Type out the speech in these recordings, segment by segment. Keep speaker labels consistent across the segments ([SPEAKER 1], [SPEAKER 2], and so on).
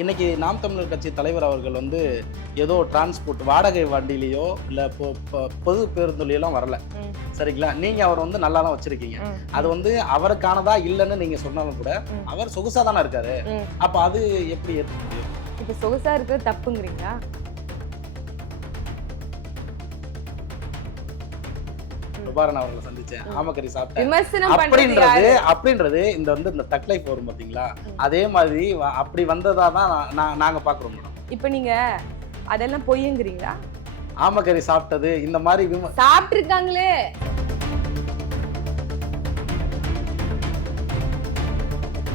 [SPEAKER 1] இன்னைக்கு நாம் தமிழர் கட்சி தலைவர் அவர்கள் வந்து ஏதோ டிரான்ஸ்போர்ட் வாடகை வண்டியிலையோ இல்லை பொது பேருந்துலையெல்லாம் வரல. சரிங்களா நீங்க அவர் வந்து நல்லா தான் வச்சிருக்கீங்க. அது வந்து அவருக்கானதா இல்லைன்னு நீங்க சொன்னாலும் கூட. அவர் சொகுசா தானே இருக்காரு. அப்ப அது எப்படி ஏத்துக்க முடியும்
[SPEAKER 2] இப்ப சொகுசா இருக்கிறது தப்புங்கிறீங்களா
[SPEAKER 1] பிரபாரன் அவர்களை சந்திச்சேன்
[SPEAKER 2] ம்.
[SPEAKER 1] ஆமக்கறி சாப்பிட்டேன் அப்படின்றது? அப்படின்றது இந்த வந்து இந்த தக் லைஃப் வரும் பாத்தீங்களா. அதே மாதிரி அப்படி வந்ததா தான் நான் நாங்க பாக்குறோம் மேடம்.
[SPEAKER 2] இப்ப நீங்க அதெல்லாம் பொய்யுங்கிறீங்களா?
[SPEAKER 1] ஆமக்கறி சாப்பிட்டது இந்த மாதிரி
[SPEAKER 2] சாப்பிட்டுருக்காங்களே.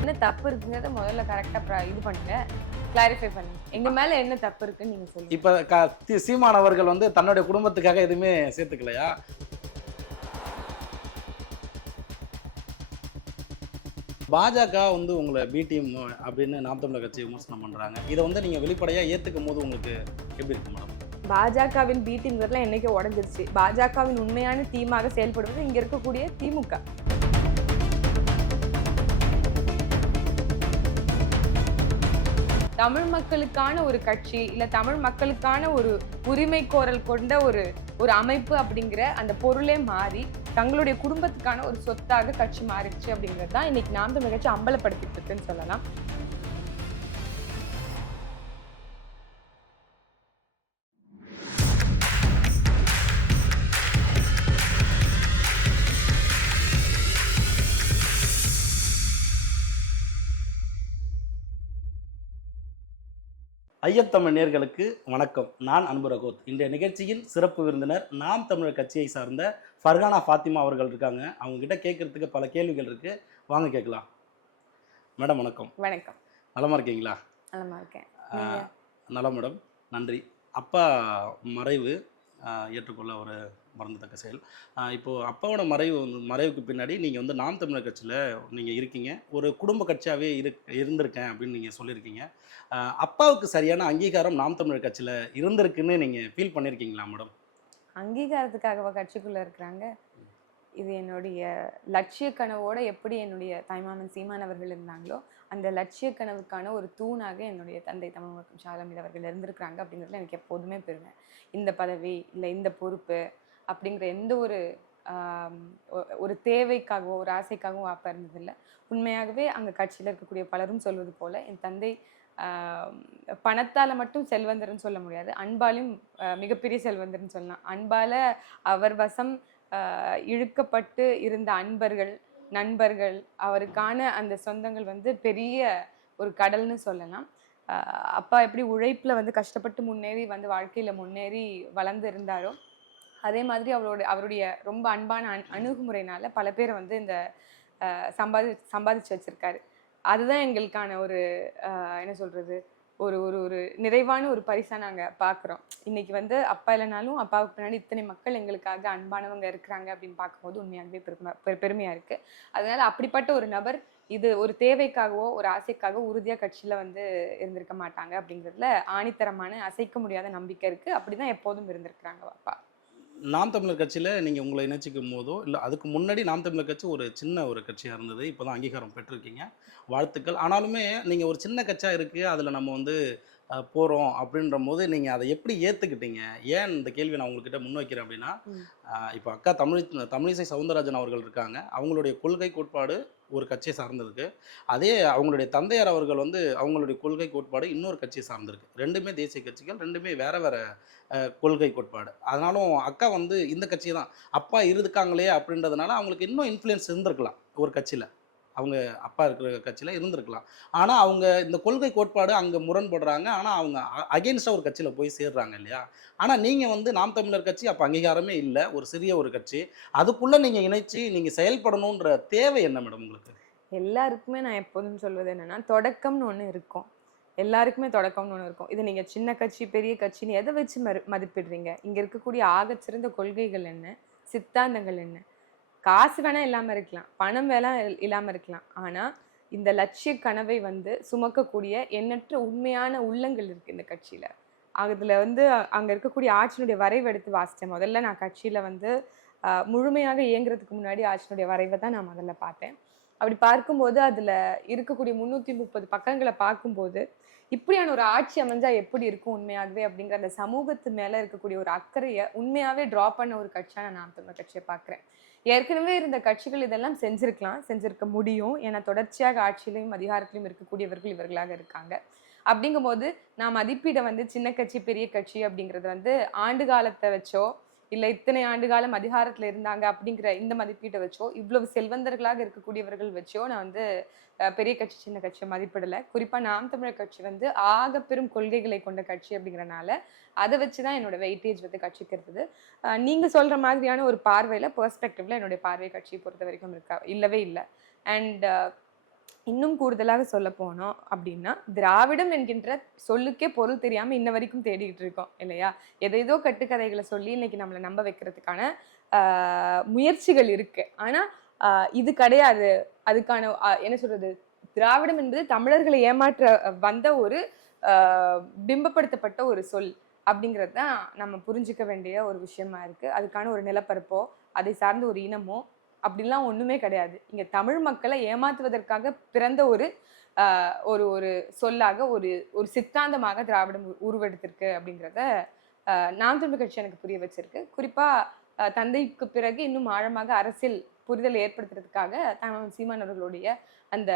[SPEAKER 2] என்ன தப்பு இருக்குங்கிறத முதல்ல கரெக்டா இது பண்ணுங்க. கிளாரிஃபை பண்ணுங்க. எங்க மேல என்ன தப்பு இருக்குன்னு நீங்க சொல்லுங்க.
[SPEAKER 1] இப்ப சீமான் அவர்கள் வந்து தன்னுடைய குடும்பத்துக்காக எதுவுமே சேர்த்துக்கலையா? பாஜக வந்து உங்களை பி டீம் அப்படின்னு நாம் தமிழர் கட்சி விமர்சனம் பண்றாங்க. இதை வந்து நீங்க வெளிப்படையா ஏத்துக்கும் போது உங்களுக்கு எப்படி இருக்கு மேடம்
[SPEAKER 2] பாஜகவின் பி டீம்ங்கிறதுலாம் என்னைக்கே உடஞ்சிருச்சு. பாஜகவின் உண்மையான தீமாக செயல்படுவது இங்க இருக்கக்கூடிய திமுக. தமிழ் மக்களுக்கான ஒரு கட்சி இல்ல தமிழ் மக்களுக்கான ஒரு உரிமை கோரல் கொண்ட ஒரு ஒரு அமைப்பு அப்படிங்கிற அந்த பொருளே மாறி தங்களுடைய குடும்பத்துக்கான ஒரு சொத்தாக கட்சி மாறிடுச்சு அப்படிங்கிறது தான் இன்னைக்கு நாம் தமிழ் கட்சி அம்பலப்படுத்திட்டு இருக்குன்னு சொல்லலாம்.
[SPEAKER 1] ஐயத்தமிழ் நேர்களுக்கு வணக்கம். நான் அன்பு ரகோத். இன்றைய நிகழ்ச்சியின் சிறப்பு விருந்தினர் நாம் தமிழர் கட்சியை சார்ந்த ஃபர்கானா ஃபாத்திமா அவர்கள் இருக்காங்க. அவங்க கிட்ட கேட்கறதுக்கு பல கேள்விகள் இருக்கு. வாங்க கேட்கலாம். மேடம் வணக்கம்.
[SPEAKER 2] வணக்கம்.
[SPEAKER 1] நலமா இருக்கீங்களா?
[SPEAKER 2] நலமா இருக்கேன்.
[SPEAKER 1] நலம் மேடம். நன்றி. அப்பா மறைவு ஏற்றுக்கொள்ள ஒரு மறந்தத்தக்க செயல். இப்போது அப்பாவோட மறைவு வந்து மறைவுக்கு பின்னாடி நீங்கள் வந்து நாம் தமிழர் கட்சியில் நீங்கள் இருக்கீங்க. ஒரு குடும்ப கட்சியாகவே இரு இருந்திருக்கேன் அப்படின்னு நீங்கள் சொல்லியிருக்கீங்க. அப்பாவுக்கு சரியான அங்கீகாரம் நாம் தமிழர் கட்சியில் இருந்திருக்குன்னு நீங்கள் ஃபீல் பண்ணியிருக்கீங்களா மேடம்?
[SPEAKER 2] அங்கீகாரத்துக்காகவா கட்சிக்குள்ளே இருக்கிறாங்க? இது என்னுடைய லட்சிய கனவோட எப்படி என்னுடைய தாய்மாமன் சீமான் அவர்கள் இருந்தாங்களோ அந்த லட்சிய கனவுக்கான ஒரு தூணாக என்னுடைய தந்தை தமிழ் மற்றும் சாலமீர் அவர்கள் இருந்திருக்கிறாங்க அப்படிங்கிறதுல எனக்கு எப்போதுமே பெருமை. இந்த பதவி இல்லை இந்த பொறுப்பு அப்படிங்கிற எந்த ஒரு ஒரு தேவைக்காகவோ ஒரு ஆசைக்காகவோ அப்பா இருந்ததில்லை. உண்மையாகவே அங்கே கட்சியில் இருக்கக்கூடிய பலரும் சொல்வது போல என் தந்தை பணத்தால் மட்டும் செல்வந்தர்னு சொல்ல முடியாது. அன்பாலையும் மிகப்பெரிய செல்வந்தர்னு சொல்லலாம். அன்பால் அவர் வசம் இழுக்கப்பட்டு இருந்த அன்பர்கள் நண்பர்கள் அவருக்கான அந்த சொந்தங்கள் வந்து பெரிய ஒரு கடல்னு சொல்லலாம். அப்பா எப்படி உழைப்பில் வந்து கஷ்டப்பட்டு முன்னேறி வந்து வாழ்க்கையில் முன்னேறி வளர்ந்து இருந்தாரோ அதே மாதிரி அவரோட அவருடைய ரொம்ப அன்பான அணு அணுகுமுறைனால பல பேரை வந்து இந்த சம்பாதி சம்பாதிச்சு வச்சுருக்காரு. அதுதான் எங்களுக்கான ஒரு என்ன சொல்கிறது ஒரு ஒரு ஒரு நிறைவான ஒரு பரிசாக நாங்கள் பார்க்குறோம் இன்னைக்கு வந்து அப்பா இல்லைனாலும் அப்பாவுக்கு பின்னாடி இத்தனை மக்கள் எங்களுக்காக அன்பானவங்க இருக்கிறாங்க அப்படின்னு பார்க்கும்போது உண்மையாகவே பெருமை பெரு- இருக்குது அதனால் அப்படிப்பட்ட ஒரு நபர் இது ஒரு தேவைக்காகவோ ஒரு ஆசைக்காகவோ உறுதியாக கட்சியில் வந்து இருந்திருக்க மாட்டாங்க அப்படிங்கிறதுல ஆணித்தரமான அசைக்க முடியாத நம்பிக்கை இருக்குது அப்படி தான் எப்போதும் இருந்திருக்கிறாங்க அப்பா.
[SPEAKER 1] நாம் தமிழர் கட்சியில் நீங்கள் உங்களை இணைச்சிக்கும் போதோ இல்லை அதுக்கு முன்னாடி நாம் தமிழர் கட்சி ஒரு சின்ன ஒரு கட்சியாக இருந்தது. இப்போ தான் அங்கீகாரம் பெற்றிருக்கீங்க. வாழ்த்துக்கள். ஆனாலுமே நீங்கள் ஒரு சின்ன கட்சியாக இருக்குது அதில் நம்ம வந்து போகிறோம் அப்படின்ற போது நீங்கள் அதை எப்படி ஏற்றுக்கிட்டீங்க ஏன் இந்த கேள்வி நான் உங்ககிட்ட முன்வைக்கிறேன் அப்படின்னா இப்போ அக்கா தமிழ் தமிழிசை சவுந்தரராஜன் அவர்கள் இருக்காங்க. அவங்களுடைய கொள்கை கோட்பாடு ஒரு கட்சியை சார்ந்ததுக்கு. அதே அவங்களுடைய தந்தையார் அவர்கள் வந்து அவங்களுடைய கொள்கை கோட்பாடு இன்னொரு கட்சியை சார்ந்திருக்கு. ரெண்டுமே தேசிய கட்சிகள் ரெண்டுமே வேற வேற கொள்கை கோட்பாடு. அதனாலும் அக்கா வந்து இந்த கட்சி தான். அப்பா இருக்காங்களே அப்படின்றதுனால அவங்களுக்கு இன்னும் இன்ஃப்ளூயன்ஸ் இருந்திருக்கலாம் ஒரு கட்சியில். அவங்க அப்பா இருக்கிற கட்சியில் இருந்திருக்கலாம். ஆனால் அவங்க இந்த கொள்கை கோட்பாடு அங்கே முரண்படுறாங்க. ஆனால் அவங்க அகெயின்ஸ்டாக ஒரு கட்சியில் போய் சேர்றாங்க இல்லையா? ஆனால் நீங்கள் வந்து நாம் தமிழர் கட்சி அப்போ அங்கீகாரமே இல்லை. ஒரு சிறிய ஒரு கட்சி. அதுக்குள்ளே நீங்கள் இணைச்சி நீங்கள் செயல்படணுன்ற தேவை என்ன மேடம் உங்களுக்கு?
[SPEAKER 2] எல்லாருக்குமே நான் எப்போதும் சொல்வது என்னென்னா தொடக்கம்னு ஒன்று இருக்கும். எல்லாருக்குமே தொடக்கம்னு ஒன்று இருக்கும். இது நீங்கள் சின்ன கட்சி பெரிய கட்சின்னு எதை வச்சு மறு மதிப்பிடுறீங்க? இங்கே இருக்கக்கூடிய ஆகச்சிறந்த கொள்கைகள் என்ன? சித்தாந்தங்கள் என்ன? காசு வேணால் இல்லாமல் இருக்கலாம் பணம் வேணா இல்லாமல் இருக்கலாம். ஆனால் இந்த லட்சிய கனவை வந்து சுமக்கக்கூடிய எண்ணற்ற உண்மையான உள்ளங்கள் இருக்குது இந்த கட்சியில். அதில் வந்து அங்கே இருக்கக்கூடிய ஆட்சியினுடைய வரைவு எடுத்து வாசித்தேன் முதல்ல நான் கட்சியில் வந்து முழுமையாக இயங்குறதுக்கு முன்னாடி ஆட்சியினுடைய வரைவை தான் நான் முதல்ல பார்த்தேன். அப்படி பார்க்கும்போது அதில் இருக்கக்கூடிய முந்நூற்றி முப்பது பக்கங்களை பார்க்கும்போது இப்படியான ஒரு ஆட்சி அமைஞ்சா எப்படி இருக்கும் உண்மையாகவே அப்படிங்கிற அந்த சமூகத்து மேலே இருக்கக்கூடிய ஒரு அக்கறையை உண்மையாகவே ட்ரா பண்ண ஒரு கட்சியாக நான் நாம் தமிழர் கட்சியை பார்க்குறேன். ஏற்கனவே இருந்த கட்சிகள் இதெல்லாம் செஞ்சிருக்கலாம் செஞ்சிருக்க முடியும். ஏன்னா தொடர்ச்சியாக ஆட்சியிலையும் அதிகாரத்திலையும் இருக்கக்கூடியவர்கள் இவர்களாக இருக்காங்க. அப்படிங்கும்போது நான் மதிப்பீடை வந்து சின்ன கட்சி பெரிய கட்சி அப்படிங்கிறது வந்து ஆண்டு காலத்தை வச்சோ இல்லை இத்தனை ஆண்டு காலம் அதிகாரத்தில் இருந்தாங்க அப்படிங்கிற இந்த மதிப்பீட்டை வச்சோ இவ்வளவு செல்வந்தர்களாக இருக்கக்கூடியவர்கள் வச்சோ நான் வந்து பெரிய கட்சி சின்ன கட்சியை மதிப்பிடலை. குறிப்பாக நாம் தமிழர் கட்சி வந்து ஆக பெரும் கொள்கைகளை கொண்ட கட்சி அப்படிங்கிறனால அதை வச்சு தான் என்னோட வெயிட்டேஜ் வந்து கட்சிக்கு இருந்தது நீங்கள் சொல்கிற மாதிரியான ஒரு பார்வையில் பெர்ஸ்பெக்டிவ்ல என்னுடைய பார்வை கட்சியை பொறுத்த வரைக்கும் இருக்கா? இல்லவே இல்லை. அண்ட் இன்னும் கூடுதலாக சொல்ல போனோம் அப்படின்னா திராவிடம் என்கின்ற சொல்லுக்கே பொருள் தெரியாமல் இன்ன வரைக்கும் தேடிக்கிட்டு இருக்கோம் இல்லையா? எதேதோ கட்டுக்கதைகளை சொல்லி இன்னைக்கு நம்மளை நம்ப வைக்கிறதுக்கான முயற்சிகள் இருக்கு. ஆனால் இது கிடையாது. அதுக்கான என்ன சொல்றது? திராவிடம் என்பது தமிழர்களை ஏமாற்ற வந்த ஒரு பிம்பப்படுத்தப்பட்ட ஒரு சொல் அப்படிங்கிறது தான் நம்ம புரிஞ்சுக்க வேண்டிய ஒரு விஷயமா இருக்குது அதுக்கான ஒரு நிலப்பரப்போ அதை சார்ந்த ஒரு இனமோ அப்படிலாம் ஒன்றுமே கிடையாது. இங்கே தமிழ் மக்களை ஏமாற்றுவதற்காக பிறந்த ஒரு ஒரு ஒரு சொல்லாக ஒரு ஒரு சித்தாந்தமாக திராவிடம் உருவெடுத்திருக்கு அப்படிங்கிறத நாம் தமிழ் கட்சி எனக்கு புரிய வச்சிருக்கு. குறிப்பாக தந்தைக்கு பிறகு இன்னும் ஆழமாக அரசியல் புரிதல் ஏற்படுத்துறதுக்காக தமிழ் சீமான் அவர்களுடைய அந்த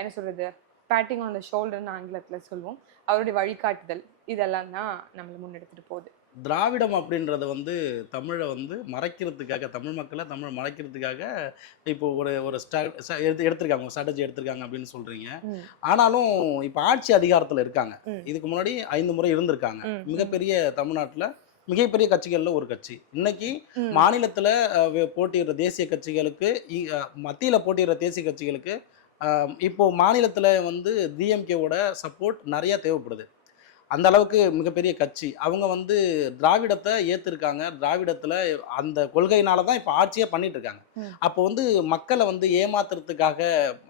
[SPEAKER 2] என்ன சொல்கிறது பேட்டிங் ஆன் த ஷோல்டர்னு ஆங்கிலத்தில் சொல்லுவோம். அவருடைய வழிகாட்டுதல் இதெல்லாம் தான் நம்மளை முன்னெடுத்துட்டு போகுது.
[SPEAKER 1] திராவிடம் அப்படின்றத வந்து தமிழை வந்து மறைக்கிறதுக்காக தமிழ் மக்களை தமிழ் மறைக்கிறதுக்காக இப்போ ஒரு ஒரு எடுத்து எடுத்திருக்காங்க ஸ்ட்ராட்டஜி எடுத்திருக்காங்க அப்படின்னு சொல்றீங்க. ஆனாலும் இப்போ ஆட்சி அதிகாரத்தில் இருக்காங்க. இதுக்கு முன்னாடி ஐந்து முறை இருந்திருக்காங்க. மிகப்பெரிய தமிழ்நாட்டில் மிகப்பெரிய கட்சிகள்ல ஒரு கட்சி இன்னைக்கு. மாநிலத்தில் போட்டியிடுற தேசிய கட்சிகளுக்கு மத்தியில போட்டியிடுற தேசிய கட்சிகளுக்கு இப்போ மாநிலத்தில் வந்து டிஎம்கேவோட சப்போர்ட் நிறைய தேவைப்படுது அந்த அளவுக்கு மிகப்பெரிய கட்சி. அவங்க வந்து திராவிடத்தை ஏற்றிருக்காங்க திராவிடத்தில் அந்த கொள்கையினால தான் இப்போ ஆட்சியே பண்ணிட்டு இருக்காங்க. அப்போ வந்து மக்களை வந்து ஏமாத்துறதுக்காக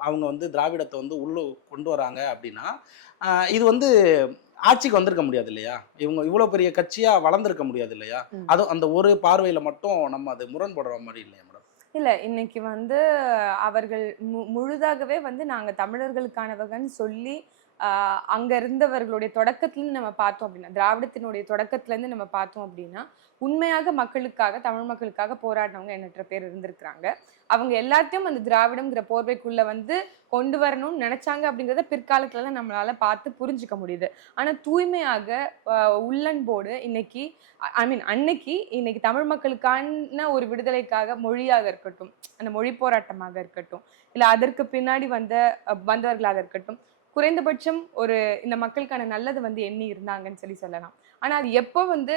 [SPEAKER 1] அவங்க வந்து திராவிடத்தை வந்து உள்ள கொண்டு வராங்க அப்படின்னா இது வந்து ஆட்சிக்கு வந்திருக்க முடியாது இல்லையா? இவங்க இவ்வளோ பெரிய கட்சியாக வளர்ந்துருக்க முடியாது இல்லையா. அதுவும் அந்த ஒரு பார்வையில் மட்டும் நம்ம அது முரண்படுற மாதிரி இல்லையா மேடம்
[SPEAKER 2] இல்ல இன்னைக்கு வந்து அவர்கள் மு- முழுதாகவே வந்து நாங்க தமிழர்களுக்கானவங்கன்னு சொல்லி அங்க இருந்தவர்களுடைய தொடக்கத்துலேருந்து நம்ம பார்த்தோம் அப்படின்னா திராவிடத்தினுடைய தொடக்கத்துலேருந்து நம்ம பார்த்தோம் அப்படின்னா உண்மையாக மக்களுக்காக தமிழ் மக்களுக்காக போராடினவங்க எண்ணற்ற பேர் இருந்திருக்கிறாங்க. அவங்க எல்லாத்தையும் அந்த திராவிடங்கிற போர்வைக்குள்ள வந்து கொண்டு வரணும்னு நினைச்சாங்க அப்படிங்கிறத பிற்காலத்துல நம்மளால பார்த்து புரிஞ்சுக்க முடியுது. ஆனா தூய்மையாக உள்ளன்போடு இன்னைக்கு ஐ மீன் அன்னைக்கு இன்னைக்கு தமிழ் மக்களுக்கான ஒரு விடுதலைக்காக மொழியாக இருக்கட்டும் அந்த மொழி போராட்டமாக இருக்கட்டும் இல்ல அதற்கு பின்னாடி வந்த வந்தவர்களாக இருக்கட்டும் குறைந்தபட்சம் ஒரு இந்த மக்களுக்கான நல்லது வந்து எண்ணி இருந்தாங்கன்னு சொல்லி சொல்லலாம். ஆனால் அது எப்போ வந்து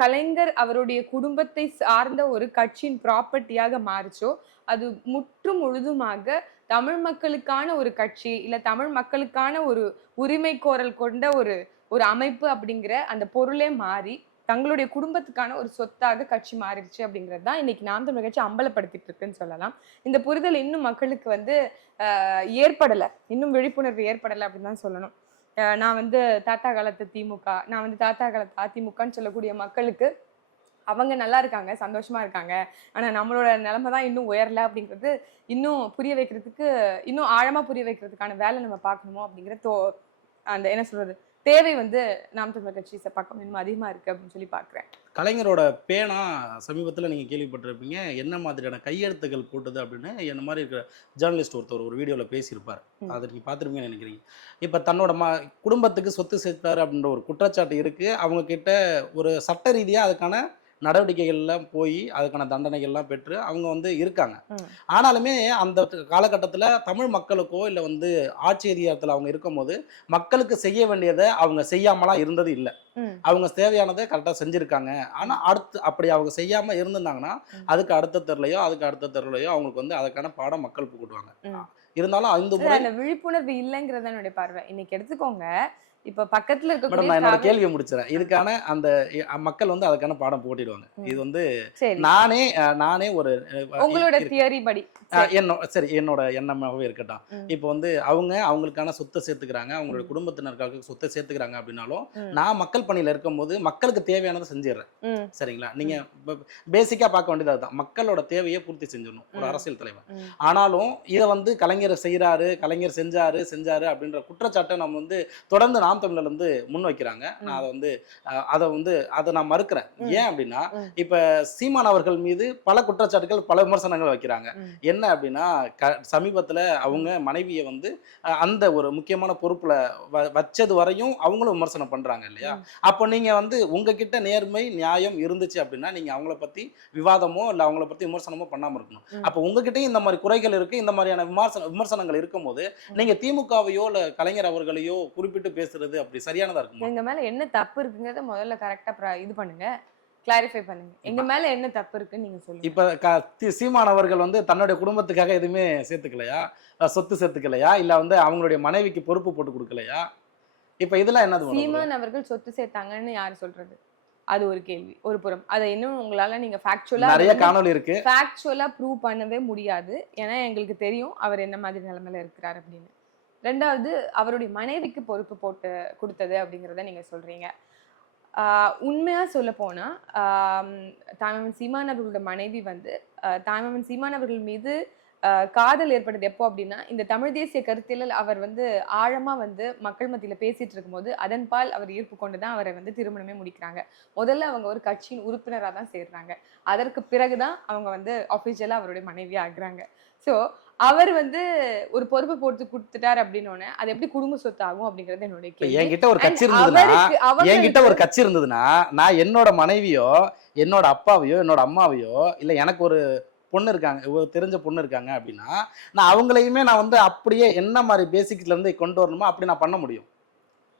[SPEAKER 2] கலைஞர் அவருடைய குடும்பத்தை சார்ந்த ஒரு கட்சியின் ப்ராப்பர்ட்டியாக மாறுச்சோ அது முற்று முழுதுமாக தமிழ் மக்களுக்கான ஒரு கட்சி இல்லை தமிழ் மக்களுக்கான ஒரு உரிமை கோரல் கொண்ட ஒரு ஒரு அமைப்பு அப்படிங்கிற அந்த பொருளே மாறி தங்களுடைய குடும்பத்துக்கான ஒரு சொத்தாக கட்சி மாறிடுச்சு அப்படிங்கிறது தான் இன்னைக்கு நாம் தமிழ் கட்சி அம்பலப்படுத்திட்டு இருக்குன்னு சொல்லலாம். இந்த புரிதல் இன்னும் மக்களுக்கு வந்து ஏற்படலை. இன்னும் விழிப்புணர்வு ஏற்படலை அப்படின்னு தான் சொல்லணும். நான் வந்து தாத்தா காலத்து திமுக நான் வந்து தாத்தா காலத்து அதிமுகன்னு சொல்லக்கூடிய மக்களுக்கு அவங்க நல்லா இருக்காங்க சந்தோஷமா இருக்காங்க. ஆனால் நம்மளோட நிலைமை தான் இன்னும் உயரல அப்படிங்கிறது இன்னும் புரிய வைக்கிறதுக்கு இன்னும் ஆழமாக புரிய வைக்கிறதுக்கான வேலை நம்ம பார்க்கணுமோ அப்படிங்கிற தோ அந்த என்ன சொல்றது தேவை வந்து நாம் தமிழர் கட்சி பக்கம் இன்னும் அதிகமா இருக்கு அப்படின்னு சொல்லி பார்க்கிறேன்
[SPEAKER 1] கலைஞரோட பேனா சமீபத்தில் நீங்கள் கேள்விப்பட்டிருப்பீங்க. என்ன மாதிரியான கையெழுத்துக்கள் போட்டது அப்படின்னு என்ன மாதிரி இருக்கிற ஜேர்னலிஸ்ட் ஒருத்தர் ஒரு வீடியோவில் பேசியிருப்பார். அதை நீங்கள் பார்த்துருப்பீங்கன்னு நினைக்கிறீங்க. இப்போ தன்னோட ம குடும்பத்துக்கு சொத்து சேர்த்தாரு அப்படின்ற ஒரு குற்றச்சாட்டு இருக்குது அவங்க கிட்ட ஒரு சட்ட ரீதியாக அதுக்கான நடவடிக்கைகள்லாம் போய் அதுக்கான தண்டனைகள்லாம் பெற்று அவங்க வந்து இருக்காங்க. ஆனாலுமே அந்த காலகட்டத்தில் தமிழ் மக்களுக்கோ இல்லை வந்து ஆட்சி அதிகாரத்தில் அவங்க இருக்கும்போது மக்களுக்கு செய்ய வேண்டியதை அவங்க செய்யாமலாம் இருந்தது இல்லை. அவங்க தேவையானதை கரெக்டாக செஞ்சுருக்காங்க ஆனால் அடுத்து அப்படி அவங்க செய்யாமல் இருந்திருந்தாங்கன்னா. அதுக்கு அடுத்த தெருலையோ அதுக்கு அடுத்த தெருலையோ அவங்களுக்கு வந்து அதுக்கான பாடம் மக்கள் புகுட்டுவாங்க. இருந்தாலும்
[SPEAKER 2] அந்த விழிப்புணர்வு இல்லைங்கிறது என்னுடைய பார்வை இன்னைக்கு எடுத்துக்கோங்க இப்ப பக்கத்துல
[SPEAKER 1] மேடம்
[SPEAKER 2] இருக்கக்கூடிய
[SPEAKER 1] நான் என்னோட கேள்வியை முடிச்சிடறேன் இதுக்கான அந்த மக்கள் வந்து அதுக்கான பாடம் போட்டிடுவாங்க. இது வந்து நானே நானே ஒரு
[SPEAKER 2] உங்களோட
[SPEAKER 1] இருக்கு.
[SPEAKER 2] தியரி படி
[SPEAKER 1] அஹ், என்னோ சரி என்னோட எண்ணமாகவே இருக்கட்டும். இப்போ வந்து அவங்க அவங்களுக்கான சொத்தை சேர்த்துக்கிறாங்க அவங்களோட
[SPEAKER 2] ம்.
[SPEAKER 1] குடும்பத்தினருக்காக சொத்தை சேர்த்துக்கிறாங்க அப்படின்னாலும். நான் மக்கள் பணியில இருக்கும்போது மக்களுக்கு தேவையானதை செஞ்சிடுறேன் சரிங்களா நீங்க பேசிக்கா பார்க்க வேண்டியது அதுதான் மக்களோட தேவையை பூர்த்தி செஞ்சிடணும் ஒரு. அரசியல் தலைவர். ஆனாலும் இதை வந்து கலைஞர் செய்யறாரு கலைஞர் செஞ்சாரு செஞ்சாரு அப்படின்ற குற்றச்சாட்டை நம்ம வந்து தொடர்ந்து நாம் தமிழர்ல இருந்து முன் வைக்கிறாங்க நான் அதை வந்து அதை வந்து அதை நான் மறுக்கிறேன். ஏன் அப்படின்னா. இப்ப சீமான் அவர்கள் மீது பல குற்றச்சாட்டுகள் பல விமர்சனங்கள் வைக்கிறாங்க. என்ன அப்படின்னா க சமீபத்துல அவங்க மனைவியை வந்து அந்த ஒரு முக்கியமான பொறுப்புல வச்சது வரையும் அவங்களும் விமர்சனம் பண்றாங்க இல்லையா. அப்போ நீங்க வந்து உங்ககிட்ட நேர்மை நியாயம் இருந்துச்சு அப்படின்னா நீங்க அவங்கள பத்தி விவாதமோ இல்ல அவங்கள பத்தி விமர்சனமோ பண்ணாம இருக்கணும். அப்போ உங்ககிட்டயும் இந்த மாதிரி குறைகள் இருக்கு இந்த மாதிரியான விமர்சன விமர்சனங்கள் இருக்கும்போது நீங்க திமுகவையோ இல்ல கலைஞர் அவர்களையோ குறிப்பிட்டு பேசுறது அப்படி சரியானதா இருக்குமா?
[SPEAKER 2] எங்க மேல என்ன தப்பு இருக்குங்கிறத முதல்ல கரெக்டா இது பண்ணுங்க. கிளாரிஃபை பண்ணுங்க. எங்க மேல என்ன தப்பு இருக்குன்னு நீங்க சொல்லுங்க.
[SPEAKER 1] இப்ப சீமான் அவர்கள் வந்து தன்னுடைய குடும்பத்துக்காக எதுவுமே சேர்த்துக்கலையா? சொத்து சேர்த்துக்கலையா? இல்ல வந்து அவங்களுடைய மனைவிக்கு பொறுப்பு போட்டு கொடுக்கலையா? இப்ப இதெல்லாம் மேடம்?
[SPEAKER 2] சீமான் அவர்கள் சொத்து சேர்த்தாங்கன்னு யார் சொல்றது? அது ஒரு கேள்வி ஒரு புறம். அதை இன்னும் உங்களால நீங்க ஃபேக்சுவலா
[SPEAKER 1] நிறைய காணொளி இருக்கு.
[SPEAKER 2] ஃபேக்சுவலா ப்ரூவ் பண்ணவே முடியாது. ஏன்னா எங்களுக்கு தெரியும் அவர் என்ன மாதிரி நிலைமையில இருக்கிறார் அப்படின்னு. ரெண்டாவது அவருடைய மனைவிக்கு பொறுப்பு போட்டு கொடுத்தது அப்படிங்கிறத நீங்கள் சொல்கிறீங்க உண்மையாக சொல்ல போனால் ஆம், சீமான் அவர்களோட மனைவி வந்து தாய்மன் சீமான் அவர்கள் மீது காதல் ஏற்பட்டது எப்போ அப்படின்னா இந்த தமிழ் தேசிய கருத்தியலில் அவர் வந்து ஆழமாக வந்து மக்கள் மத்தியில் பேசிகிட்டு இருக்கும்போது அதன்பால் அவர் ஈர்ப்பு கொண்டு தான் அவரை வந்து திருமணமே முடிக்கிறாங்க. முதல்ல அவங்க ஒரு கட்சியின் உறுப்பினராக தான் சேர்றாங்க. அதற்கு பிறகு தான் அவங்க வந்து அஃபிஷியலாக அவருடைய மனைவி ஆகுறாங்க. ஸோ அவர் வந்து ஒரு பொறுப்பு போட்டு கொடுத்துட்டார் அப்படின்னோடனே அது எப்படி குடும்ப சொத்து ஆகும் அப்படிங்கிறது கேள்வி.
[SPEAKER 1] என்கிட்ட ஒரு கட்சி இருந்ததுன்னா என்கிட்ட ஒரு கட்சி இருந்ததுன்னா நான் என்னோட மனைவியோ என்னோட அப்பாவையோ என்னோட அம்மாவையோ இல்ல எனக்கு ஒரு பொண்ணு இருக்காங்க தெரிஞ்ச பொண்ணு இருக்காங்க அப்படின்னா நான் அவங்களையுமே நான் வந்து அப்படியே என்ன மாதிரி பேசிக்ஸ்ல இருந்து கொண்டு வரணுமோ அப்படி நான் பண்ண முடியும்.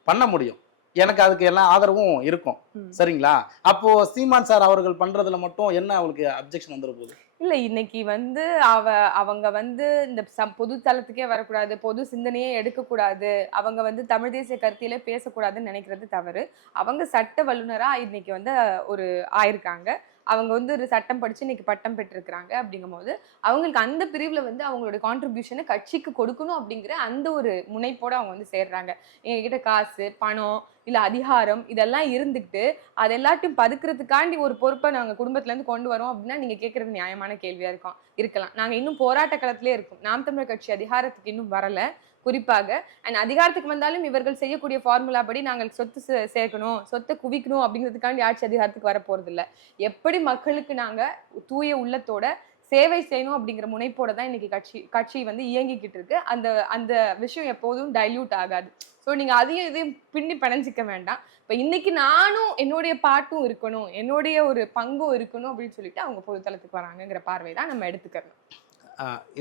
[SPEAKER 1] பண்ண முடியும். எனக்கு அதுக்கு எல்லாம் ஆதரவும் இருக்கும். சரிங்களா? அப்போ சீமான் சார் அவர்கள் பண்றதுல மட்டும் என்ன அவளுக்கு அப்ஜெக்ஷன் வந்துட போகுது?
[SPEAKER 2] இல்ல இன்னைக்கு வந்து அவ அவங்க வந்து இந்த பொது தளத்துக்கே வரக்கூடாது பொது சிந்தனையே எடுக்கக்கூடாது அவங்க வந்து தமிழ் தேசிய கருத்தியிலே பேசக்கூடாதுன்னு நினைக்கிறது தவறு. அவங்க சட்ட வல்லுனரா இன்னைக்கு வந்து ஒரு ஆயிருக்காங்க. அவங்க வந்து ஒரு சட்டம் படிச்சு இன்னைக்கு பட்டம் பெற்றிருக்கிறாங்க அப்படிங்கும்போது அவங்களுக்கு அந்த பிரிவுல வந்து அவங்களோட கான்ட்ரிபியூஷனை கட்சிக்கு கொடுக்கணும் அப்படிங்கிற அந்த ஒரு முனைப்போட அவங்க வந்து சேர்றாங்க. எங்ககிட்ட காசு பணம் இல்லை அதிகாரம் இதெல்லாம் இருந்துக்கிட்டு அது எல்லாத்தையும் பதுக்கிறதுக்காண்டி ஒரு பொறுப்பை நாங்கள் குடும்பத்துல இருந்து கொண்டு வரோம் அப்படின்னா நீங்க கேட்குறது நியாயமான கேள்வியாக இருக்கும். இருக்கலாம். நாங்கள் இன்னும் போராட்ட களத்திலே இருக்கும். நாம் தமிழர் கட்சி அதிகாரத்துக்கு இன்னும் வரல. குறிப்பாக அண்ட் அதிகாரத்துக்கு வந்தாலும் இவர்கள் செய்யக்கூடிய ஃபார்முலா படி நாங்கள் சொத்து சேர்க்கணும் சொத்தை குவிக்கணும் அப்படிங்கிறதுக்காண்டி ஆட்சி அதிகாரத்துக்கு வர போறது எப்படி மக்களுக்கு நாங்கள் தூய உள்ளத்தோட சேவை செய்யணும் அப்படிங்கிற முனைப்போட தான் இன்னைக்கு கட்சி கட்சி வந்து இயங்கிக்கிட்டு இருக்கு. அந்த அந்த விஷயம் எப்போதும் டைல்யூட் ஆகாது. ஸோ நீங்கள் அதையும் இதையும் பின்னி பிணைஞ்சிக்க வேண்டாம். இப்போ இன்னைக்கு நானும் என்னுடைய பாட்டும் இருக்கணும் என்னுடைய ஒரு பங்கும் இருக்கணும் அப்படின்னு சொல்லிட்டு அவங்க பொதுத்தளத்துக்கு வராங்கங்கிற பார்வை தான் நம்ம எடுத்துக்கணும்.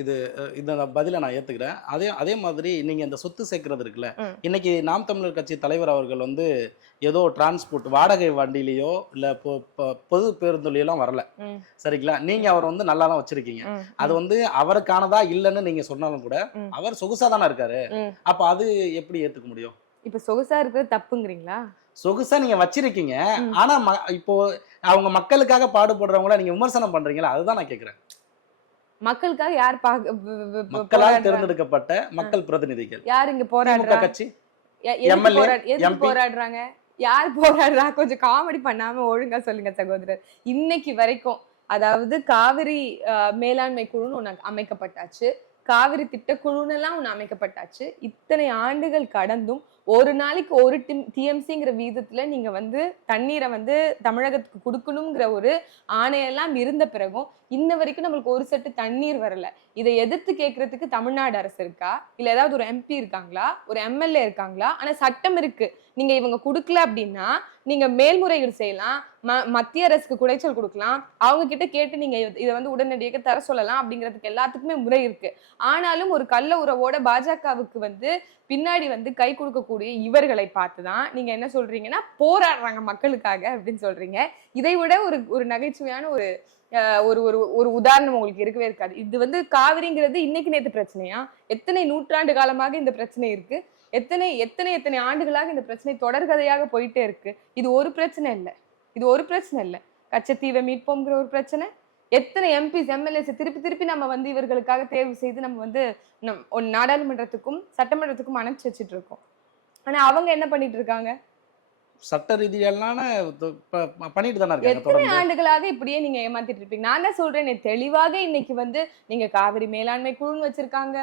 [SPEAKER 1] இது இந்த பதிலை நான் ஏத்துக்கிறேன். அதே அதே மாதிரி நீங்க இந்த சொத்து சேர்க்கறது இருக்குல்ல. இன்னைக்கு நாம் தமிழர் கட்சி தலைவர் அவர்கள் வந்து ஏதோ டிரான்ஸ்போர்ட் வாடகை வண்டியிலேயோ இல்ல பொது பேருந்துலையோ எல்லாம் வரல சரிங்களா? நீங்க அவர் வந்து நல்லா தான் வச்சிருக்கீங்க அது வந்து அவருக்கானதா இல்லைன்னு நீங்க சொன்னாலும் கூட. அவர் சொகுசா தானே இருக்காரு. அப்ப அது எப்படி ஏத்துக்க முடியும்?
[SPEAKER 2] இப்ப சொகுசா இருக்கிறது தப்புங்கிறீங்களா?
[SPEAKER 1] சொகுசா நீங்க வச்சிருக்கீங்க. ஆனா இப்போ அவங்க மக்களுக்காக பாடுபடுறவங்கள நீங்க விமர்சனம் பண்றீங்களா? அதுதான் நான் கேக்குறேன்.
[SPEAKER 2] மக்களுக்காக யார்
[SPEAKER 1] மக்களால்? தேர்ந்தெடுக்கப்பட்ட மக்கள் பிரதிநிதிகள்.
[SPEAKER 2] யார் இங்க போராடுறா?
[SPEAKER 1] கட்சி?
[SPEAKER 2] போராடுறாங்க? யார் போராடுறா? கொஞ்சம் காமெடி பண்ணாம ஒழுங்கா சொல்லுங்க சகோதரர். இன்னைக்கு வரைக்கும் அதாவது காவிரி மேலாண்மை குழுன்னு ஒண்ணு அமைக்கப்பட்டாச்சு. காவிரி திட்டக்குழுன்னு எல்லாம் ஒண்ணு அமைக்கப்பட்டாச்சு. இத்தனை ஆண்டுகள் கடந்தும் ஒரு நாளைக்கு ஒரு டிஎம்சிங்கிற வீதத்தில் நீங்கள் வந்து தண்ணீரை வந்து தமிழகத்துக்கு கொடுக்கணுங்கிற ஒரு ஆணையெல்லாம் இருந்த பிறகும் இன்ன வரைக்கும் நம்மளுக்கு ஒரு செட்டு தண்ணீர் வரல. இதை எதிர்த்து கேட்கறதுக்கு தமிழ்நாடு அரசு இருக்கா? இல்லை ஏதாவது ஒரு எம்பி இருக்காங்களா? ஒரு எம்எல்ஏ இருக்காங்களா? ஆனால் சட்டம் இருக்கு. நீங்கள் இவங்க கொடுக்கல அப்படின்னா நீங்கள் மேல்முறையீடு செய்யலாம். ம- மத்திய அரசுக்கு குடைச்சல் கொடுக்கலாம். அவங்க கிட்ட கேட்டு நீங்க இதை வந்து உடனடியாக தர சொல்லலாம் அப்படிங்கிறதுக்கு எல்லாத்துக்குமே முறை இருக்கு. ஆனாலும் ஒரு கள்ள உறவோட பாஜகவுக்கு வந்து பின்னாடி வந்து கை கொடுக்கக்கூடிய இவர்களை பார்த்து தான் நீங்க என்ன சொல்றீங்கன்னா போராடுறாங்க மக்களுக்காக அப்படின்னு சொல்றீங்க. இதை விட ஒரு ஒரு நகைச்சுவையான ஒரு ஒரு ஒரு ஒரு உதாரணம் உங்களுக்கு இருக்கவே இருக்காது. இது வந்து காவிரிங்கிறது இன்னைக்கு நேற்று பிரச்சனையா? எத்தனை நூற்றாண்டு காலமாக இந்த பிரச்சனை இருக்கு? எத்தனை எத்தனை எத்தனை ஆண்டுகளாக இந்த பிரச்சனை தொடர்கதையாக போயிட்டே இருக்கு? இது ஒரு பிரச்சனை இல்லை. இது ஒரு பிரச்சனை இல்லை. கச்சத்தீவை மீட்போங்கிற ஒரு பிரச்சனை. எத்தனை எம்பிஸ் எம்எல்ஏஸ் திருப்பி திருப்பி நம்ம வந்து இவர்களுக்காக தேர்வு செய்து நம்ம வந்து நம் நாடாளுமன்றத்துக்கும் சட்டமன்றத்துக்கும் அனுப்பிச்சு வச்சுட்டு இருக்கோம் ஆனா அவங்க என்ன பண்ணிட்டு இருக்காங்க
[SPEAKER 1] சட்ட ரீதியான பண்ணிட்டு தானே
[SPEAKER 2] எத்தனை ஆண்டுகளாக இப்படியே நீங்க ஏமாத்திட்டு இருப்பீங்க நான் தான் சொல்றேனே தெளிவாக இன்னைக்கு வந்து நீங்க காவிரி மேலாண்மை குழுன்னு வச்சிருக்காங்க.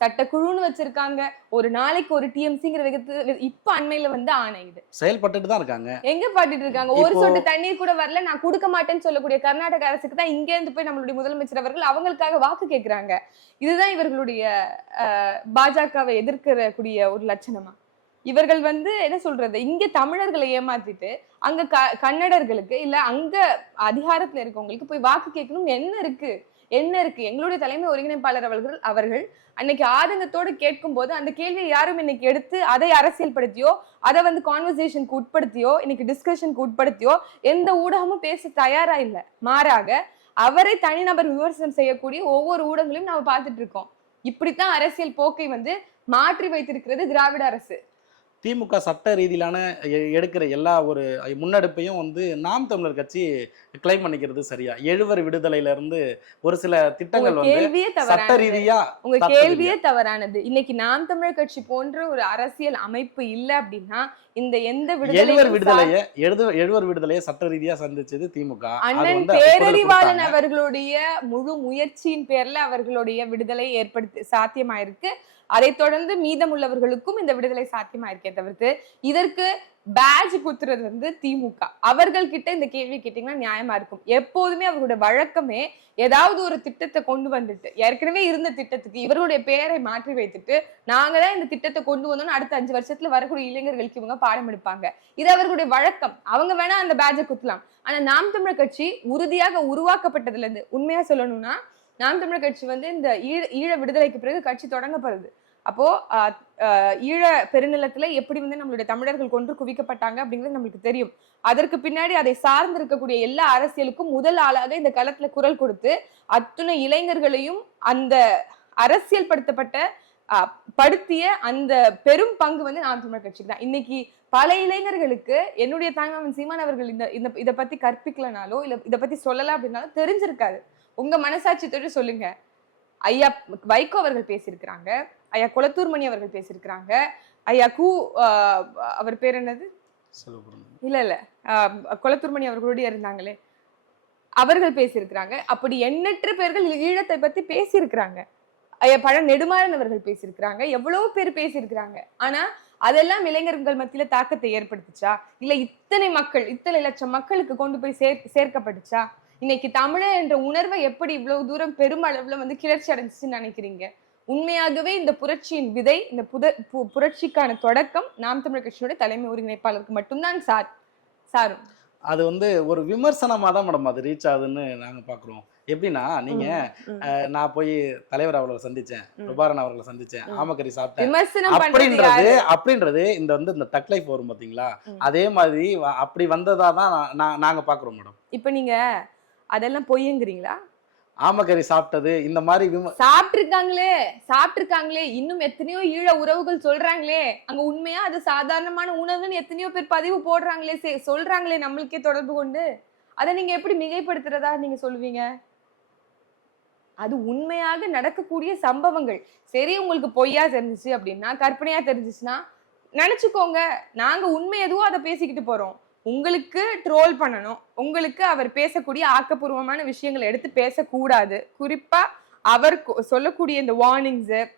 [SPEAKER 2] சட்டக்குழுன்னு வச்சிருக்காங்க. ஒரு நாளைக்கு ஒரு டிஎம்சிங்கிற விதத்து இப்ப அண்மையில வந்து ஆணையுது
[SPEAKER 1] செயல்பட்டுட்டு தான் இருக்காங்க.
[SPEAKER 2] எங்க பாட்டுட்டு இருக்காங்க? ஒரு சொட்டு தண்ணீர் கூட வரல நான் கொடுக்க மாட்டேன்னு சொல்லக்கூடிய கர்நாடக அரசுக்கு தான் இங்க இருந்து போய் நம்மளுடைய முதலமைச்சர் அவர்கள் அவங்களுக்காக வாக்கு கேக்குறாங்க. இதுதான் இவர்களுடைய அஹ், பாஜகவை எதிர்க்கக்கூடிய ஒரு லட்சணமா? இவர்கள் வந்து என்ன சொல்றது? இங்க தமிழர்களை ஏமாத்திட்டு அங்க க கன்னடர்களுக்கு இல்ல அங்க அதிகாரத்துல இருக்கவங்களுக்கு போய் வாக்கு கேட்கணும் என்ன இருக்கு? என்ன இருக்கு? எங்களுடைய தலைமை ஒருங்கிணைப்பாளர் அவர்கள் அவர்கள் அன்னைக்கு ஆதங்கத்தோடு கேட்கும் போது அந்த கேள்வியை யாரும் இன்னைக்கு எடுத்து அதை அரசியல்படுத்தியோ அதை வந்து கான்வர்சேஷனுக்கு உட்படுத்தியோ இன்னைக்கு டிஸ்கஷனுக்கு உட்படுத்தியோ எந்த ஊடகமும் பேச தயாரா இல்லை. மாறாக அவரை தனிநபர் விமர்சனம் செய்யக்கூடிய ஒவ்வொரு ஊடகங்களையும் நம்ம பார்த்துட்டு இருக்கோம். இப்படித்தான் அரசியல் போக்கை வந்து மாற்றி வைத்திருக்கிறது திராவிட அரசு.
[SPEAKER 1] திமுக சட்ட ரீதியிலான எடுக்கிற எல்லா ஒரு முன்னெடுப்பையும் வந்து நாம் தமிழர் கட்சி கிளைம் பண்ணிக்கிறது சரியா? எழுவர் விடுதலையில இருந்து ஒரு சில திட்டங்கள் வந்து சட்ட ரீதியா
[SPEAKER 2] உங்க கேள்வியே தவறானது. இன்னைக்கு நாம் தமிழர் கட்சி போன்ற ஒரு அரசியல் அமைப்பு இல்ல அப்படின்னா இந்த எந்த
[SPEAKER 1] எழுவர் விடுதலையை எழுது எழுவர் விடுதலையை சட்ட ரீதியா சந்திச்சது திமுக.
[SPEAKER 2] அண்ணன் பேரறிவாளன். அவர்களுடைய முழு முயற்சியின் பேர்ல அவர்களுடைய விடுதலை ஏற்படுத்தி சாத்தியமாயிருக்கு. அதைத் தொடர்ந்து மீதமுள்ளவர்களுக்கும் இந்த விடுதலை சாத்தியமாயிருக்கே தவிர்த்து இதற்கு பேட்ச் குத்துறது வந்து திமுக. அவர்கள் கிட்ட இந்த கேள்வி கேட்டீங்கன்னா நியாயமா இருக்கும். எப்போதுமே அவர்களுடைய வழக்கமே ஏதாவது ஒரு திட்டத்தை கொண்டு வந்துட்டு ஏற்கனவே இருந்த திட்டத்துக்கு இவர்களுடைய பெயரை மாற்றி வைத்துட்டு நாங்க தான் இந்த திட்டத்தை கொண்டு வந்தோம்னு அடுத்த அஞ்சு வருஷத்துல வரக்கூடிய இளைஞர்களுக்கு இவங்க பாடம் எடுப்பாங்க. இது அவர்களுடைய வழக்கம். அவங்க வேணா அந்த பேட்சை குத்தலாம். ஆனா நாம் தமிழர் கட்சி உறுதியாக உருவாக்கப்பட்டதுல இருந்து உண்மையா சொல்லணும்னா நாம் தமிழர் கட்சி வந்து இந்த ஈழ ஈழ விடுதலைக்கு பிறகு கட்சி தொடங்கப்படுது. அப்போ ஆஹ், ஈழ பெருநிலத்துல எப்படி வந்து நம்மளுடைய தமிழர்கள் கொன்று குவிக்கப்பட்டாங்க அப்படிங்கிறது நம்மளுக்கு தெரியும். அதற்கு பின்னாடி அதை சார்ந்து இருக்கக்கூடிய எல்லா அரசியலுக்கும் முதல் ஆளாக இந்த களத்துல குரல் கொடுத்து அத்துணை இளைஞர்களையும் அந்த அரசியல் படுத்தப்பட்ட ஆஹ், படுத்திய அந்த பெரும் பங்கு வந்து நாம் தமிழர் கட்சிக்கு தான். இன்னைக்கு பல இளைஞர்களுக்கு என்னுடைய தாய்மாமன் சீமான் அவர்கள் இந்த இந்த இதை பத்தி கற்பிக்கலனாலோ இல்ல இதை பத்தி சொல்லல அப்படின்னாலும் தெரிஞ்சிருக்காது. உங்க மனசாட்சி தொட்டு சொல்லுங்க. ஐயா வைகோ அவர்கள் பேசியிருக்கிறாங்க. ஐயா குளத்தூர்மணி அவர்கள் பேசியிருக்கிறாங்க. ஐயா கு அவர் பேர் என்னது. இல்ல இல்ல. குளத்தூர்மணி அவர்களோட இருந்தாங்களே. அவர்கள் பேசியிருக்கிறாங்க. அப்படி எண்ணற்ற பேர்கள் ஈழத்தை பத்தி பேசியிருக்கிறாங்க. ஐயா பழ நெடுமாறன் அவர்கள் பேசியிருக்கிறாங்க. எவ்வளவு பேர் பேசியிருக்கிறாங்க. ஆனா அதெல்லாம் இளைஞர்கள் மத்தியில தாக்கத்தை ஏற்படுத்துச்சா? இல்ல இத்தனை மக்கள் இத்தனை லட்சம் மக்களுக்கு கொண்டு போய் சேர் சேர்க்கப்பட்டுச்சா? இன்னைக்கு தமிழர் என்ற உணர்வை எப்படி இவ்வளவு தூரம் பெருமளவுல வந்து கிளர்ச்சி அடைஞ்சிச்சுன்னு நினைக்கிறீங்க உண்மையாகவே இந்த புரட்சியின் விதை இந்த புத புரட்சிக்கான தொடக்கம் நாம் தமிழர் கட்சியோட தலைமை ஒருங்கிணைப்பாளருக்கு மட்டும்தான் சார் சாரும்
[SPEAKER 1] அது வந்து ஒரு விமர்சனமா தான் மேடம் அது ரீச் ஆகுதுன்னு நாங்க பாக்குறோம் எப்படின்னா நீங்க நான் போய் தலைவர் அவர்களை சந்திச்சேன். பிரபாரன் அவர்களை சந்திச்சேன். ஆமக்கறி சாப்பிட்டேன் அப்படின்றது? அப்படின்றது இந்த வந்து இந்த தக் லைஃப் வரும் பாத்தீங்களா. அதே மாதிரி அப்படி வந்ததா தான் நாங்க பாக்குறோம் மேடம்
[SPEAKER 2] இப்ப நீங்க அதெல்லாம் பொய்யுங்கிறீங்களா?
[SPEAKER 1] ஆமக்கறி சாப்பிட்டது. இந்த மாதிரி
[SPEAKER 2] சாப்பிட்டிருக்காங்களே சாப்பிட்டிருக்காங்களே. இன்னும் எத்தனையோ ஈழ உறவுகள் சொல்றாங்களே. அங்க உண்மையா அது சாதாரணமான உணவுன்னு எத்தனையோ பேர் பதிவு போடுறாங்களே. சொல்றாங்களே நம்மளுக்கே தொடர்பு கொண்டு. அதை நீங்க எப்படி மிகைப்படுத்துறதா நீங்க சொல்லுவீங்க? அது உண்மையாக நடக்கக்கூடிய சம்பவங்கள். சரி உங்களுக்கு பொய்யா தெரிஞ்சுச்சு அப்படின்னா கற்பனையா தெரிஞ்சுச்சுன்னா நினைச்சுக்கோங்க. நாங்க உண்மை எதுவோ அதை பேசிக்கிட்டு போறோம். உங்களுக்கு ட்ரோல் பண்ணணும். உங்களுக்கு அவர் பேசக்கூடிய ஆக்கப்பூர்வமான விஷயங்களை எடுத்து பேசக்கூடாது. குறிப்பா அவர் கொ- சொல்லக்கூடிய இந்த வார்னிங்ஸு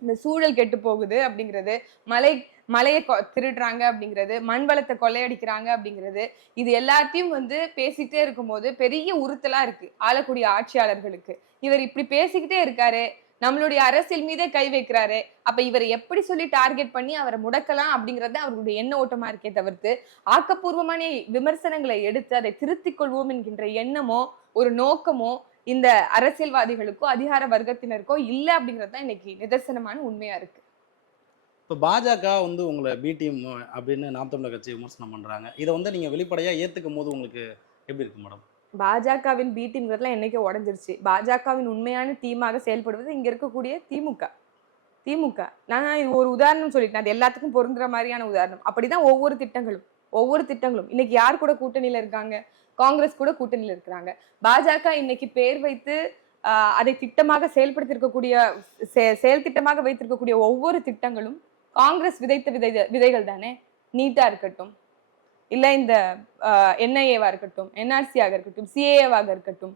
[SPEAKER 2] இந்த சூழல் கெட்டு போகுது அப்படிங்கிறது மலை மலையை கொ- திருடுறாங்க அப்படிங்கிறது மண் வளத்தை கொள்ளையடிக்கிறாங்க அப்படிங்கிறது இது எல்லாத்தையும் வந்து பேசிட்டே இருக்கும்போது பெரிய உறுத்தலா இருக்கு. ஆளக்கூடிய ஆட்சியாளர்களுக்கு. இவர் இப்படி பேசிக்கிட்டே இருக்காரு நம்மளுடைய அரசியல் மீதே கை வைக்கிறாரு. அப்ப இவரை எப்படி சொல்லி டார்கெட் பண்ணி அவரை முடக்கலாம் அப்படிங்கறது அவருடைய எண்ண ஓட்டமா இருக்கே தவிர்த்து ஆக்கப்பூர்வமான விமர்சனங்களை எடுத்து அதை திருத்திக் கொள்வோம் என்கின்ற எண்ணமோ ஒரு நோக்கமோ இந்த அரசியல்வாதிகளுக்கோ அதிகார வர்க்கத்தினருக்கோ இல்ல அப்படிங்கிறது தான் இன்னைக்கு நிதர்சனமான உண்மையா இருக்கு.
[SPEAKER 1] இப்போ பாஜக வந்து உங்களை பிடிஎம் அப்படின்னு நாம் தமிழர் கட்சி விமர்சனம் பண்ணுறாங்க இதை வந்து நீங்கள் வெளிப்படையாக ஏற்றுக்கும் போது உங்களுக்கு எப்படி இருக்கு மேடம்?
[SPEAKER 2] பாஜகவின் பி டீம்ங்கிறதுலாம் என்னைக்கோ உடஞ்சிருச்சு. பாஜகவின் உண்மையான தீமாக செயல்படுவது இங்கே இருக்கக்கூடிய திமுக. திமுக. நான் இது ஒரு உதாரணம் சொல்லிட்டேன். அது எல்லாத்துக்கும் பொருந்துற மாதிரியான உதாரணம். அப்படிதான் ஒவ்வொரு திட்டங்களும். ஒவ்வொரு திட்டங்களும். இன்னைக்கு யார் கூட கூட்டணியில் இருக்காங்க? காங்கிரஸ் கூட கூட்டணியில் இருக்கிறாங்க. பாஜக இன்னைக்கு பேர் வைத்து அதை திட்டமாக செயல்படுத்தியிருக்கக்கூடிய செ- செயல் திட்டமாக வைத்திருக்கக்கூடிய ஒவ்வொரு திட்டங்களும் காங்கிரஸ் விதைத்த விதை விதைகள் தானே? நீட்டா இருக்கட்டும். இல்லை இந்த என்ஐஏவா இருக்கட்டும் என்ஆர்சியாக இருக்கட்டும் சிஏஏவாக இருக்கட்டும்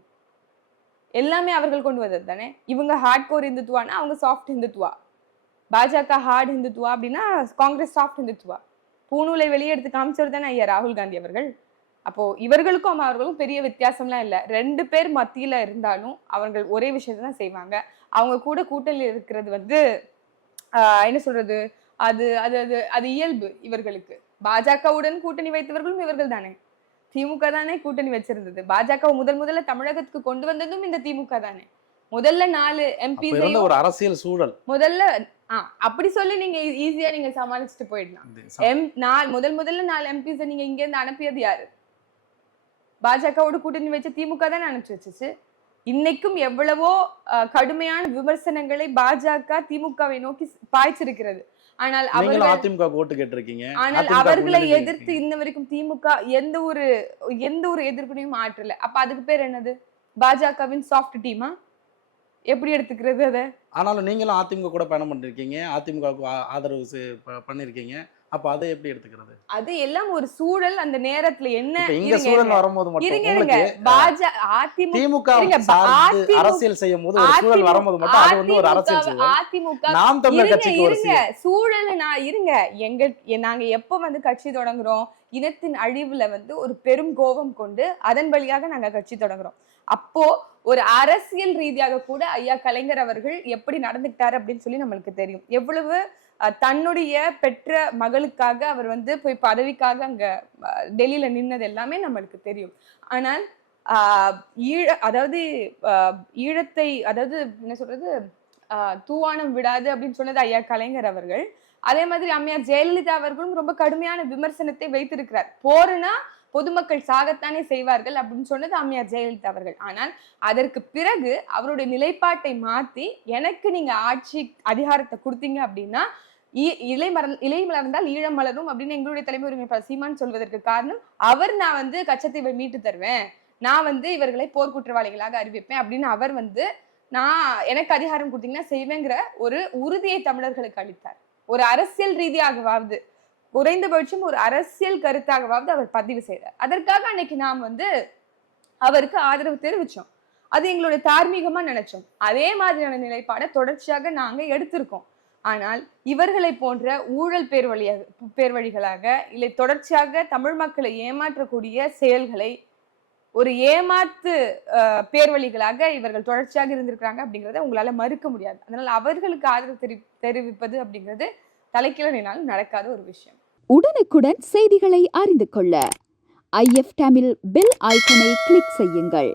[SPEAKER 2] எல்லாமே அவர்கள் கொண்டு வந்தது தானே? இவங்க ஹார்ட் கோர் இந்துத்துவானா அவங்க சாஃப்ட் இந்துத்துவா? பாஜக ஹார்ட் இந்துத்துவா அப்படின்னா காங்கிரஸ் சாஃப்ட் இந்துத்துவா? பூணூலை வெளியே எடுத்து காமிச்சவர் தானே ஐயா ராகுல் காந்தி அவர்கள். அப்போ இவர்களுக்கும் அவர்களுக்கும் பெரிய வித்தியாசம்லாம் இல்லை. ரெண்டு பேர் மத்தியில இருந்தாலும் அவர்கள் ஒரே விஷயத்தை தான் செய்வாங்க. அவங்க கூட கூட்டணி இருக்கிறது வந்து என்ன சொல்றது? அது அது அது அது இயல்பு இவர்களுக்கு. பாஜகவுடன் கூட்டணி வைத்தவர்களும் இவர்கள் தானே? திமுக தானே கூட்டணி வச்சிருந்தது. பாஜக முதல் முதல்ல தமிழகத்துக்கு கொண்டு வந்ததும் இந்த திமுக தானே. முதல்ல நாலு எம்பி
[SPEAKER 1] ஒரு அரசியல் சூழல்.
[SPEAKER 2] முதல்ல அப்படி சொல்லி நீங்க ஈஸியா நீங்க சமாளிச்சுட்டு போயிடலாம். எம் நாலு முதல் முதல்ல நாலு எம்பிஸை நீங்க இங்க இருந்து அனுப்பியது யாரு? பாஜகவோட கூட்டணி வச்ச திமுக தானே அனுப்பிச்சு வச்சுச்சு. இன்னைக்கும் எவ்வளவோ கடுமையான விமர்சனங்களை பாஜக திமுகவை நோக்கி பாய்ச்சிருக்கிறது. ஆனால் அவர்கள்
[SPEAKER 1] அதிமுக ஓட்டு கேட்டிருக்கீங்க.
[SPEAKER 2] ஆனால்
[SPEAKER 1] அதிமுக
[SPEAKER 2] அவர்களை எதிர்த்து. இன்ன வரைக்கும் திமுக எந்த ஒரு எந்த ஒரு எதிர்ப்பினையும் ஆற்றல. அப்ப அதுக்கு பேர் என்னது? பாஜகவின் சாஃப்ட் டீமா எப்படி எடுத்துக்கிறது அதை?
[SPEAKER 1] ஆனாலும் நீங்களும் அதிமுக கூட பயணம் பண்ணிருக்கீங்க. அதிமுகவுக்கு ஆ- ஆதரவு பண்ணிருக்கீங்க. அப்ப அதை எப்படி எடுத்துக்கிறது?
[SPEAKER 2] அது எல்லாம் ஒரு சூழல் அந்த நேரத்துல என்ன? இருங்க,
[SPEAKER 1] சூழல். வரும்போது மட்டும்
[SPEAKER 2] இருங்க பாஜ அதிமுக
[SPEAKER 1] அரசியல் செய்யும் போது ஒரு சூழல் வரும்போது மட்டும் அது வந்து ஒரு அரசியல்
[SPEAKER 2] அதிமுக
[SPEAKER 1] நாம் தமிழர் கட்சிக்கு ஒரு
[SPEAKER 2] சூழல் நான் இருங்க. எங்க நாங்க எப்ப வந்து கட்சி தொடங்குறோம்? இனத்தின் அழிவுல வந்து ஒரு பெரும் கோபம் கொண்டு அதன் வழியாக நாங்க கட்சி தொடங்குறோம். அப்போ ஒரு அரசியல் ரீதியாக கூட ஐயா கலைஞர் அவர்கள் எப்படி நடந்துக்கிட்டாரு அப்படின்னு சொல்லி நம்மளுக்கு தெரியும். எவ்வளவு தன்னுடைய பெற்ற மகளுக்காக அவர் வந்து போய் பதவிக்காக அங்க டெல்லியில நின்னது எல்லாமே நம்மளுக்கு தெரியும். ஆனால் ஈழ அதாவது ஈழத்தை அதாவது என்ன சொல்றது தூவானம் விடாது அப்படின்னு சொன்னது ஐயா கலைஞர் அவர்கள். அதே மாதிரி அம்மையார் ஜெயலலிதா அவர்களும் ரொம்ப கடுமையான விமர்சனத்தை வைத்திருக்கிறார். போருனா பொதுமக்கள் சாகத்தானே செய்வார்கள் அப்படின்னு சொன்னது அம்மையார் ஜெயலலிதா அவர்கள். ஆனால் அதற்கு பிறகு அவருடைய நிலைப்பாட்டை மாத்தி எனக்கு நீங்க ஆட்சி அதிகாரத்தை கொடுத்தீங்க அப்படின்னா இ- இலை மலர் இலை மலர்ந்தால் ஈழம் மலரும் அப்படின்னு எங்களுடைய தலைமை உரிமை சீமான் சொல்வதற்கு காரணம் அவர் நான் வந்து கச்சத்தீவை மீட்டு தருவேன். நான் வந்து இவர்களை போர்க்குற்றவாளிகளாக அறிவிப்பேன் அப்படின்னு அவர் வந்து நான் எனக்கு அதிகாரம் கொடுத்தீங்கன்னா செய்வேங்கிற ஒரு உறுதியை தமிழர்களுக்கு அளித்தார். ஒரு அரசியல் ரீதியாகவாவது குறைந்தபட்சம் ஒரு அரசியல் கருத்தாகவாவது அவர் பதிவு செய்தார். அதற்காக அன்னைக்கு நாம் வந்து அவருக்கு ஆதரவு தெரிவிச்சோம். அது எங்களுடைய தார்மீகமா நினைச்சோம். அதே மாதிரியான நிலைப்பாடை தொடர்ச்சியாக நாங்க எடுத்திருக்கோம். ஆனால் இவர்களை போன்ற ஊழல் பேர் வழியாக பேர் வழிகளாக இல்லை தொடர்ச்சியாக தமிழ் மக்களை ஏமாற்றக்கூடிய செயல்களை ஒரு ஏமாத்து பேர்வழிகளாக பேர் வழிகளாக இவர்கள் தொடர்ச்சியாக இருந்திருக்கிறாங்க அப்படிங்கிறத உங்களால மறுக்க முடியாது. அதனால அவர்களுக்கு ஆதரவு தெரி தெரிவிப்பது அப்படிங்கிறது தலைக்கீழனாலும் நடக்காத ஒரு விஷயம்.
[SPEAKER 3] உடனுக்குடன் செய்திகளை அறிந்து கொள்ள ஐஎஃப் தமிழ் பெல் ஐக்கனை கிளிக் செய்யுங்கள்.